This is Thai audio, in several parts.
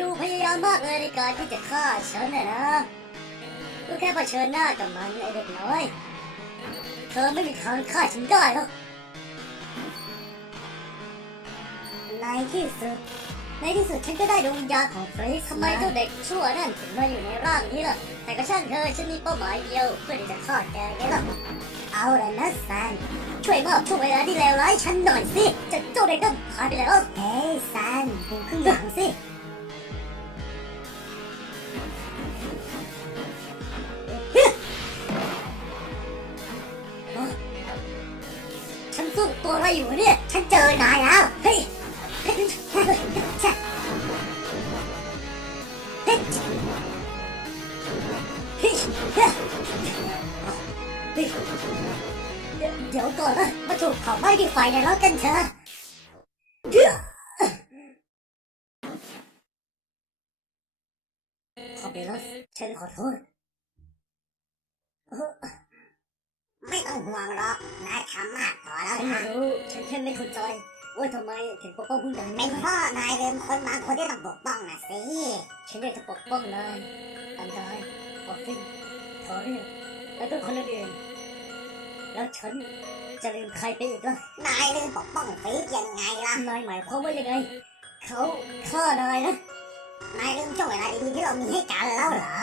ดูพยายามมากเลยในการที่จะฆ่าฉันนะก็แค่เผชิญหน้ากับมันไอ้เด็กน้อยเธอไม่มีทางฆ่าฉันได้หรอกในที่สุดฉันก็ได้ดวงวิญญาณของเฟรชทำไมเจ้าเด็กชั่วนั่นถึงมาอยู่ในร่างนี้ล่ะแต่ก็ช่างเธอฉันมีเป้าหมายเดียวเพื่อที่จะฆ่าแกไงล่ะเอาละนะแซนช่วยมอบช่วงเวลาที่เลวร้ายฉันหน่อยสิจะเจ้าเด็กก็ผ่านไปแล้วเฮ้ยแซนดูข้างหลังสิฉันสู้ตัวอะไรอยู่เนี่ยฉันเจอนายแล้วเฮ้ยเดี๋ยวก่อนนะมาถูกเผาไหม้ที่ไฟในรถกันเถอะขอไปแล้วฉันขอโทษไม่ต้องห่วงหรอกนายทำมากพอแล้วนะรู้ฉันแค่ไม่เข้าใจว่าทำไมถึงปกป้องผู้ใหญ่เป็นพ่อนายลืมคนบางคนที่ต้องปกป้องนะสิฉันอยากจะปกป้องนายอันใดออฟฟินทอเรียแล้วก็คนอื่นแล้วฉันจะลืมใครไปอีกล่ะนายลืมปกป้องฟีกยังไงล่ะนายหมายความว่ายังไงเขาฆ่านายนะนายลืมช่วงเวลาดีๆที่เรามีให้กันแล้วเหรอ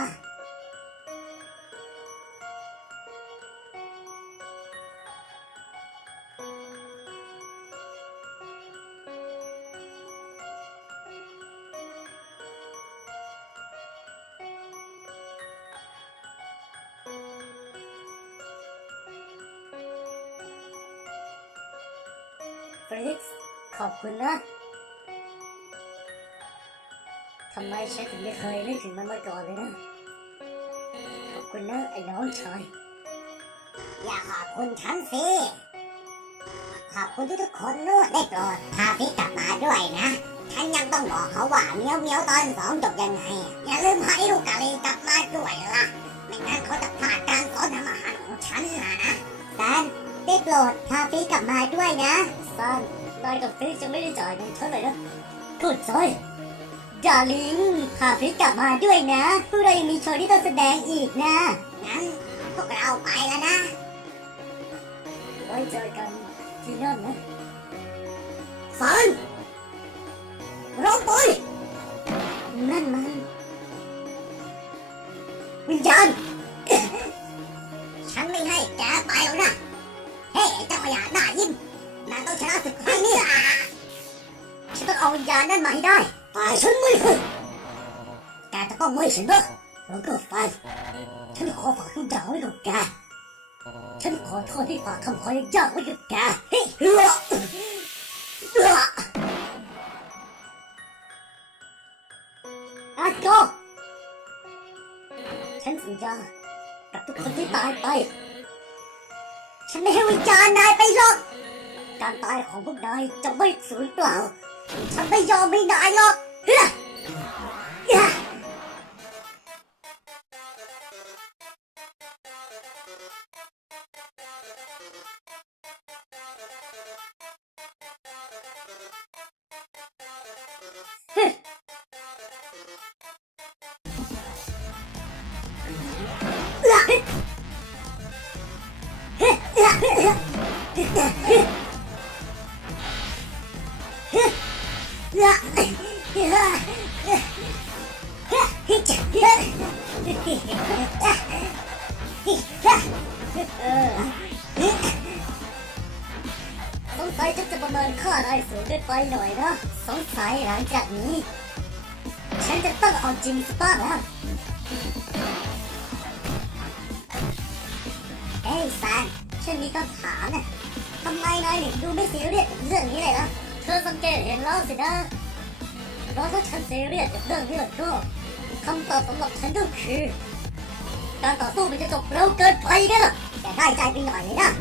ฟริกซ์ขอบคุณนะทำไมฉันถึงไม่เคยนึกถึงมันมาก่อนเลยนะขอบคุณนะไอ้น้องชายอย่าขอบคุณฉันสิขอบคุณทุกคนด้วยได้โปรดพาพี่กลับมาด้วยนะฉันยังต้องบอกเขาว่าเมียวตอน2จบยังไงอย่าลืมให้ลูกกะลีกลับมาด้วยล่ะไม่งั้นเขาจะพลาดการสอนทำอาหารของฉันนะแซนได้โปรดพาพี่กลับมาด้วยนะแซนนายกับพี่จะไม่ได้จ่ายเงินเท่าไหร่นะพูดซอยอย่าลิงพาพี่กลับมาด้วยนะพวกเรายังมีโชว์ที่ต้องแสดงอีกนะงั้นพวกเราไปแล้วนะไว้เจอกันที่นั่นนะแซนร้องไปนั่นมันวิญญาณฉันไม่ให้แกไปหรอกนะเฮ้เจ้าขยะหน้ายิ้มนายต้องชนะศึกครั้งนี้ฉันต้องเอาวิญญาณนั่นมาให้ได้แต่ฉันไม่ให้แกจะต้องไม่ฉันนะแล้วก็ไฟฉันขอฝากทุกอย่างไว้กับแกฉันขอโทษที่ฝากคำขอยากไว้กับแกเฮ้อาโกฉันสัญญากับทุกคนที่ตายไปฉันไม่ให้วิญญาณนายไปหรอกการตายของพวกนายจะไม่สูญเปล่าฉันไม่ยอมให้นายหรอกสงสัยฉันจะประเมินค่านายสูงเกินไปหน่อยนะสงสัยหลังจากนี้ฉันจะต้องเอาจริงสักบ้างแล้วเอ้ยแซนฉันมีคำถามนะทำไมนายถึงดูไม่ซีเรียสกับเรื่องนี้เลยล่ะเธอสังเกตเห็นแล้วสินะเพราะถ้าฉันซีเรียสกับเรื่องนี้แล้วก็คำตอบสำหรับฉันก็คือการต่อสู้มันจะจบเร็วเกินไปกันล่ะแต่ได้ใจไปหน่อยเลยนะ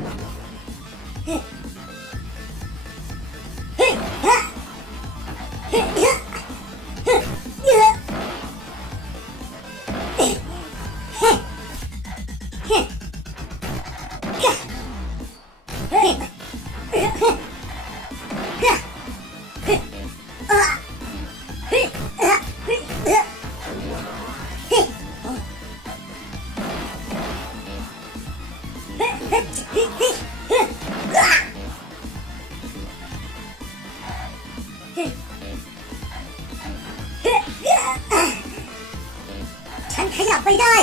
ฉันขยับไม่ได้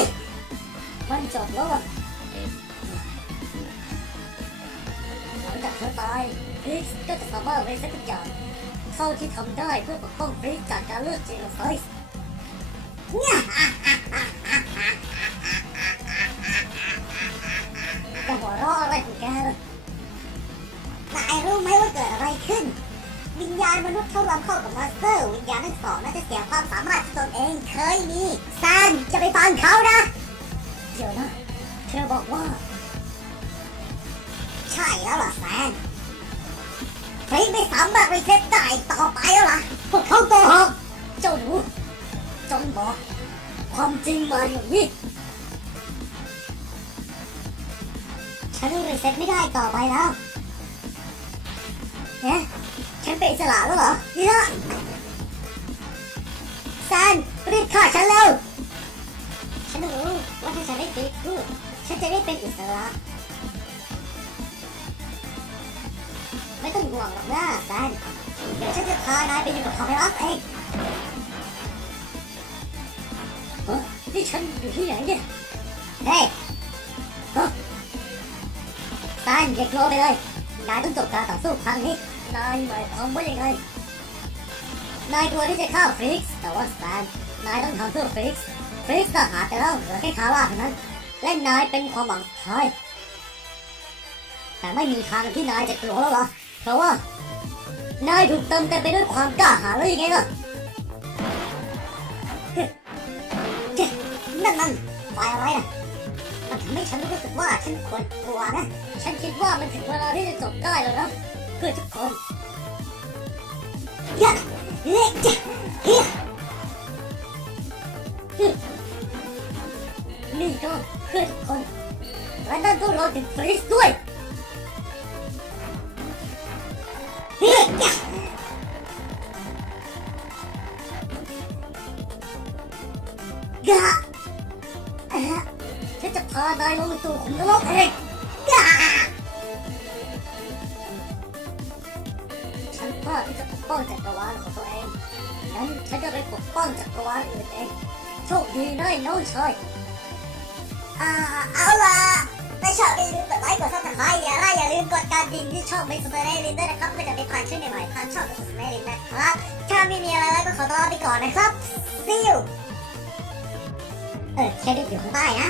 มันจบแล้วหลังจากเธอตายฟริกก็จะสามารถเรียนทุกอย่างเท่าที่ทำได้เพื่อปกป้องฟริกจากการเลือกเจโนไซด์จะหัวเราะอะไรของแกล่ะนายรู้ไหมว่าเกิดอะไรขึ้นวิญญาณมนุษย์เข้ารวมเข้ากับมาสเตอร์วิญญาณทั้งสองน่าจะเสียความสามารถที่ตนเองเคยมีแซนจะไปฟังเขานะเดี๋ยวนะเธอบอกว่าใช่แล้วล่ะแซนฟริกไม่สามารถรีเซ็ตได้ต่อไปแล้วล่ะพวกเขาโกหกเจ้าหนูจงบอกความจริงมาอย่างนี้ฉันรีเซ็ตไม่ได้ต่อไปแล้วเนี่ยฉันเป็นอิสระแล้วเหรอเนี่ยแซนรีบฆ่าฉันเร็วฉันรู้ว่าถ้าฉันได้ฟริกพูดฉันจะได้เป็นอิสระไม่ต้องห่วงหรอกนะแซนเดี๋ยวฉันจะพานายไปอยู่กับคาเมลัสเองนี่ฉันอยู่ที่ไหนเนี่ยเฮ้ยแซนอย่ากลัวไปเลยนายต้องจบการต่อสู้ครั้งนี้นายหมายความว่ายังไงนายกลัวที่จะฆ่าฟริกซ์แต่ว่าแซนนายต้องทำเพื่อฟริกซ์ก็หาแต่แล้วเหลือแค่คาร่าเท่านั้นและนายเป็นความหวังสุดท้ายแต่ไม่มีทางที่นายจะกลัวแล้วหรอเพราะว่านายถูกเติมเต็มไปด้วยความกล้าหาญแล้วยังไงล่ะนั่นไฟอะไรน่ะมันทำให้ฉันรู้สึกว่าฉันควรกลัวนะฉันคิดว่ามันถึงเวลาที่จะจบได้แล้วนะเพื่อทุกคนนี่ก็เพื่อทุกคนและนั่นก็รวมถึงฟริสด้วยฉันจะพานายลงสู่ขุมนรกเองฉันพลาดที่จะปกป้องจักรวาลของตัวเองงั้นฉันจะไปปกป้องจักรวาลอื่นเองโชคดีนะน้องชายเอาล่ะถ้าชอบอย่าลืมกดไลค์กดซับสไครต์อย่าลืมกดการดิ่งที่ช่องไม่สเปรย์ลินด้วยนะครับเพื่อจะได้ผ่านช่วงใหม่ๆผ่านช่องไม่สเปรย์ลินนะครับถ้าไม่มีอะไรแล้วก็ขอตัวลาไปก่อนนะครับ See you เครดิตอยู่ข้างใต้นะ